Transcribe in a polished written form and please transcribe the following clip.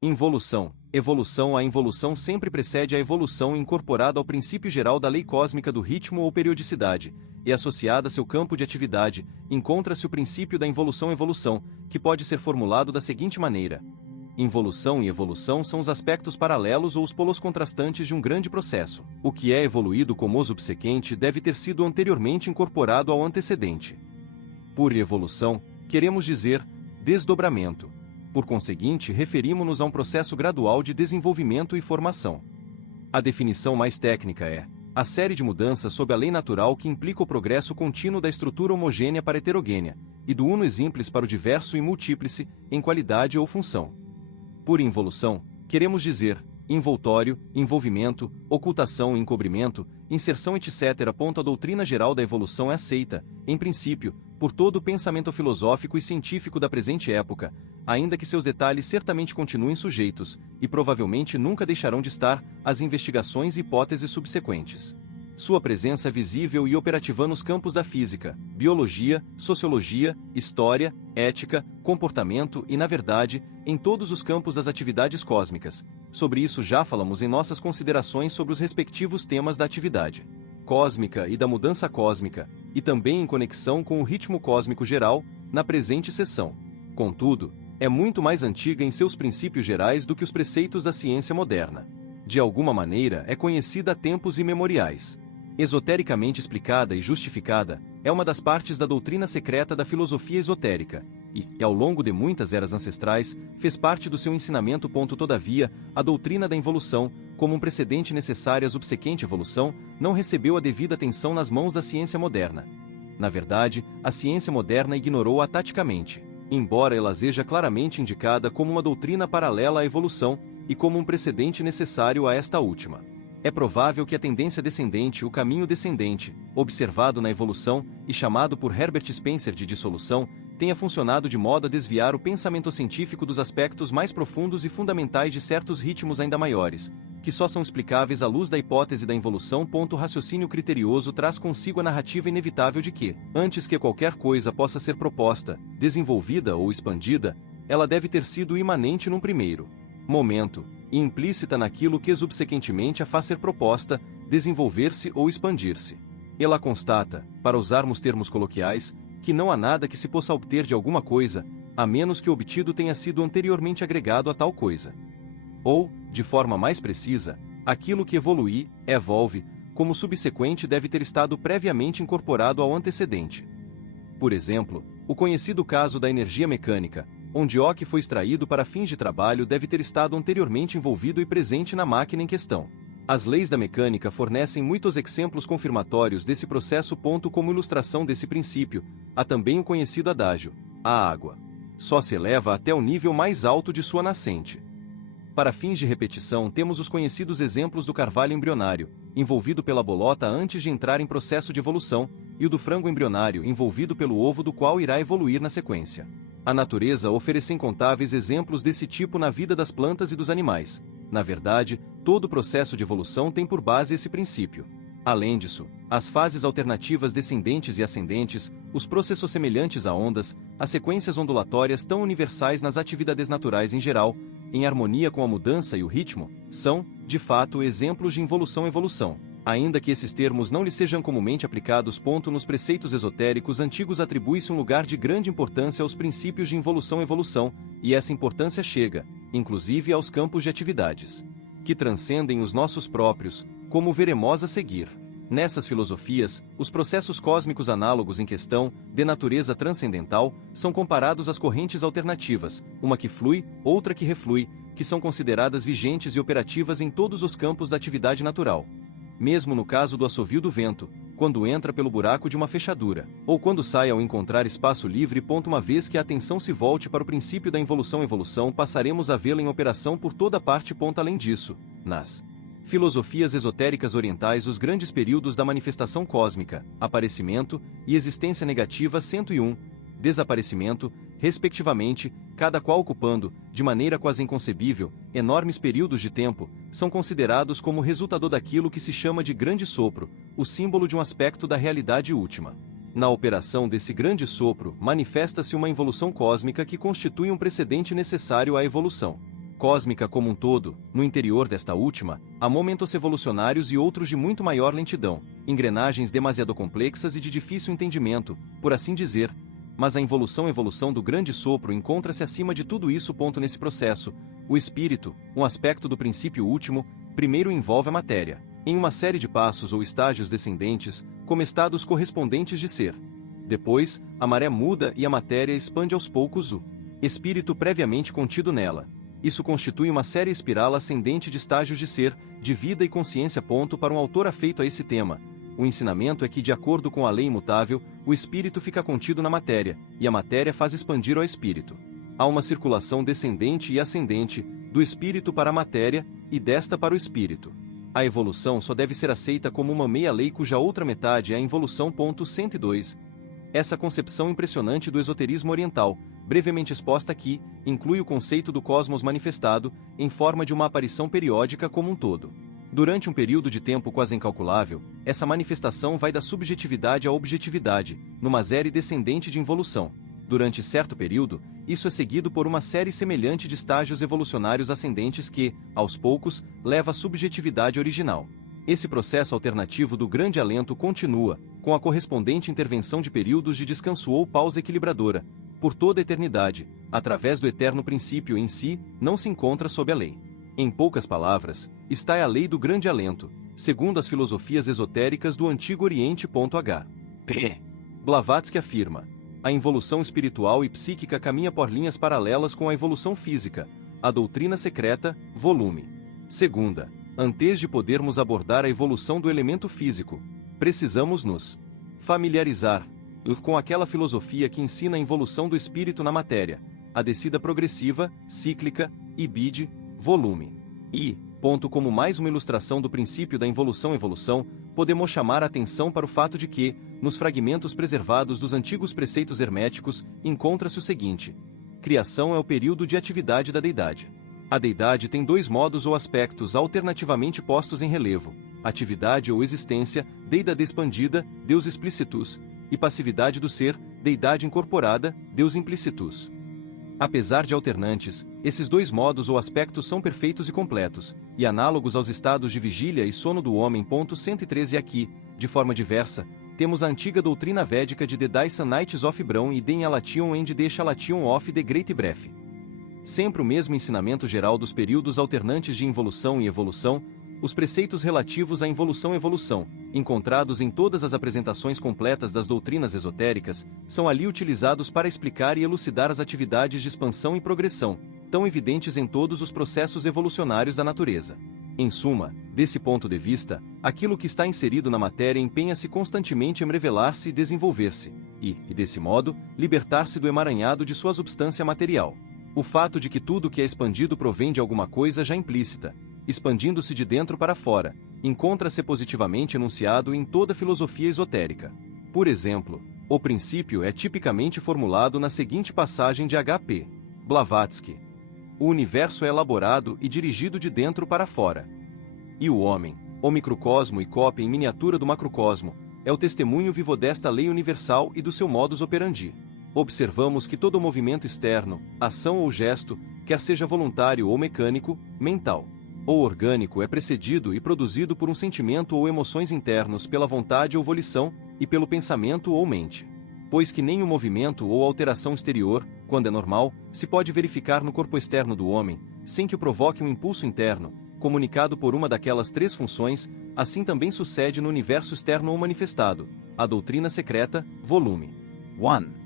Involução. Evolução. A involução sempre precede a evolução incorporada ao princípio geral da lei cósmica do ritmo ou periodicidade, e associada a seu campo de atividade, encontra-se o princípio da involução-evolução, que pode ser formulado da seguinte maneira: involução e evolução são os aspectos paralelos ou os polos contrastantes de um grande processo. O que é evoluído como subsequente deve ter sido anteriormente incorporado ao antecedente. Por evolução, queremos dizer desdobramento. Por conseguinte, referimos-nos a um processo gradual de desenvolvimento e formação. A definição mais técnica é a série de mudanças sob a lei natural que implica o progresso contínuo da estrutura homogênea para heterogênea, e do uno simples para o diverso e múltiplice, em qualidade ou função. Por involução, queremos dizer envoltório, envolvimento, ocultação e encobrimento, inserção etc. A doutrina geral da evolução é aceita, em princípio, por todo o pensamento filosófico e científico da presente época, ainda que seus detalhes certamente continuem sujeitos, e provavelmente nunca deixarão de estar, às investigações e hipóteses subsequentes. Sua presença é visível e operativa nos campos da física, biologia, sociologia, história, ética, comportamento e, na verdade, em todos os campos das atividades cósmicas. Sobre isso já falamos em nossas considerações sobre os respectivos temas da atividade cósmica e da mudança cósmica, e também em conexão com o ritmo cósmico geral, na presente seção. Contudo, é muito mais antiga em seus princípios gerais do que os preceitos da ciência moderna. De alguma maneira, é conhecida há tempos imemoriais. Esotericamente explicada e justificada, é uma das partes da doutrina secreta da filosofia esotérica, e, ao longo de muitas eras ancestrais, fez parte do seu ensinamento. Todavia, a doutrina da involução, como um precedente necessário à subsequente evolução, não recebeu a devida atenção nas mãos da ciência moderna. Na verdade, a ciência moderna ignorou-a taticamente, embora ela seja claramente indicada como uma doutrina paralela à evolução, e como um precedente necessário a esta última. É provável que a tendência descendente, o caminho descendente, observado na evolução, e chamado por Herbert Spencer de dissolução, tenha funcionado de modo a desviar o pensamento científico dos aspectos mais profundos e fundamentais de certos ritmos ainda maiores, que só são explicáveis à luz da hipótese da involução. O raciocínio criterioso traz consigo a narrativa inevitável de que, antes que qualquer coisa possa ser proposta, desenvolvida ou expandida, ela deve ter sido imanente num primeiro momento, e implícita naquilo que subsequentemente a faz ser proposta, desenvolver-se ou expandir-se. Ela constata, para usarmos termos coloquiais, que não há nada que se possa obter de alguma coisa, a menos que o obtido tenha sido anteriormente agregado a tal coisa. Ou, de forma mais precisa, aquilo que evolve, como subsequente deve ter estado previamente incorporado ao antecedente. Por exemplo, o conhecido caso da energia mecânica, onde o que foi extraído para fins de trabalho deve ter estado anteriormente envolvido e presente na máquina em questão. As leis da mecânica fornecem muitos exemplos confirmatórios desse processo. Como ilustração desse princípio, há também o conhecido adágio: a água só se eleva até o nível mais alto de sua nascente. Para fins de repetição, temos os conhecidos exemplos do carvalho embrionário, envolvido pela bolota antes de entrar em processo de evolução, e o do frango embrionário, envolvido pelo ovo do qual irá evoluir na sequência. A natureza oferece incontáveis exemplos desse tipo na vida das plantas e dos animais. Na verdade, todo o processo de evolução tem por base esse princípio. Além disso, as fases alternativas descendentes e ascendentes, os processos semelhantes a ondas, as sequências ondulatórias tão universais nas atividades naturais em geral, em harmonia com a mudança e o ritmo, são, de fato, exemplos de involução-evolução. Ainda que esses termos não lhes sejam comumente aplicados. Nos preceitos esotéricos antigos atribui-se um lugar de grande importância aos princípios de involução-evolução, e essa importância chega, inclusive, aos campos de atividades que transcendem os nossos próprios, como veremos a seguir. Nessas filosofias, os processos cósmicos análogos em questão, de natureza transcendental, são comparados às correntes alternativas, uma que flui, outra que reflui, que são consideradas vigentes e operativas em todos os campos da atividade natural. Mesmo no caso do assovio do vento, quando entra pelo buraco de uma fechadura, ou quando sai ao encontrar espaço livre. Uma vez que a atenção se volte para o princípio da involução-evolução, passaremos a vê-la em operação por toda parte. Além disso, nas filosofias esotéricas orientais, os grandes períodos da manifestação cósmica, aparecimento e existência negativa 101, desaparecimento, respectivamente, cada qual ocupando, de maneira quase inconcebível, enormes períodos de tempo, são considerados como resultado daquilo que se chama de grande sopro, o símbolo de um aspecto da realidade última. Na operação desse grande sopro, manifesta-se uma involução cósmica que constitui um precedente necessário à evolução. cósmica como um todo, no interior desta última, há momentos evolucionários e outros de muito maior lentidão, engrenagens demasiado complexas e de difícil entendimento, por assim dizer, mas a evolução do grande sopro encontra-se acima de tudo isso. Nesse processo, o espírito, um aspecto do princípio último, primeiro envolve a matéria, em uma série de passos ou estágios descendentes, como estados correspondentes de ser. Depois, a maré muda e a matéria expande aos poucos o espírito previamente contido nela. Isso constitui uma série espiral ascendente de estágios de ser, de vida e consciência. Para um autor afeito a esse tema, o ensinamento é que, de acordo com a lei imutável, o espírito fica contido na matéria, e a matéria faz expandir ao espírito. Há uma circulação descendente e ascendente, do espírito para a matéria, e desta para o espírito. A evolução só deve ser aceita como uma meia-lei cuja outra metade é a involução. 102. Essa concepção impressionante do esoterismo oriental, brevemente exposta aqui, inclui o conceito do cosmos manifestado, em forma de uma aparição periódica como um todo. Durante um período de tempo quase incalculável, essa manifestação vai da subjetividade à objetividade, numa série descendente de involução. Durante certo período, isso é seguido por uma série semelhante de estágios evolucionários ascendentes que, aos poucos, leva à subjetividade original. Esse processo alternativo do grande alento continua, com a correspondente intervenção de períodos de descanso ou pausa equilibradora, por toda a eternidade, através do eterno princípio em si, não se encontra sob a lei. Em poucas palavras, está a lei do grande alento, segundo as filosofias esotéricas do Antigo Oriente. P. Blavatsky afirma: a involução espiritual e psíquica caminha por linhas paralelas com a evolução física. A doutrina secreta, volume 2. Antes de podermos abordar a evolução do elemento físico, precisamos nos familiarizar com aquela filosofia que ensina a involução do espírito na matéria, a descida progressiva, cíclica, e bid, volume I. Como mais uma ilustração do princípio da involução-evolução, podemos chamar a atenção para o fato de que, nos fragmentos preservados dos antigos preceitos herméticos, encontra-se o seguinte: criação é o período de atividade da deidade. A deidade tem dois modos ou aspectos alternativamente postos em relevo: atividade ou existência, deidade expandida, Deus explicitus, e passividade do ser, deidade incorporada, Deus implicitus. Apesar de alternantes, esses dois modos ou aspectos são perfeitos e completos, e análogos aos estados de vigília e sono do homem. 113. Aqui, de forma diversa, temos a antiga doutrina védica de The Dyson Nights of Brawn e The Inhalation and the Exhalation of the Great Breath. Sempre o mesmo ensinamento geral dos períodos alternantes de involução e evolução, os preceitos relativos à involução-evolução, encontrados em todas as apresentações completas das doutrinas esotéricas, são ali utilizados para explicar e elucidar as atividades de expansão e progressão, tão evidentes em todos os processos evolucionários da natureza. Em suma, desse ponto de vista, aquilo que está inserido na matéria empenha-se constantemente em revelar-se e desenvolver-se, e, desse modo, libertar-se do emaranhado de sua substância material. O fato de que tudo que é expandido provém de alguma coisa já implícita, expandindo-se de dentro para fora, encontra-se positivamente enunciado em toda filosofia esotérica. Por exemplo, o princípio é tipicamente formulado na seguinte passagem de H.P. Blavatsky: o universo é elaborado e dirigido de dentro para fora. E o homem, o microcosmo e cópia em miniatura do macrocosmo, é o testemunho vivo desta lei universal e do seu modus operandi. Observamos que todo movimento externo, ação ou gesto, quer seja voluntário ou mecânico, mental ou orgânico, é precedido e produzido por um sentimento ou emoções internos pela vontade ou volição, e pelo pensamento ou mente. Pois que nem o movimento ou alteração exterior, quando é normal, se pode verificar no corpo externo do homem, sem que o provoque um impulso interno, comunicado por uma daquelas três funções, assim também sucede no universo externo ou manifestado. A doutrina secreta, volume 1.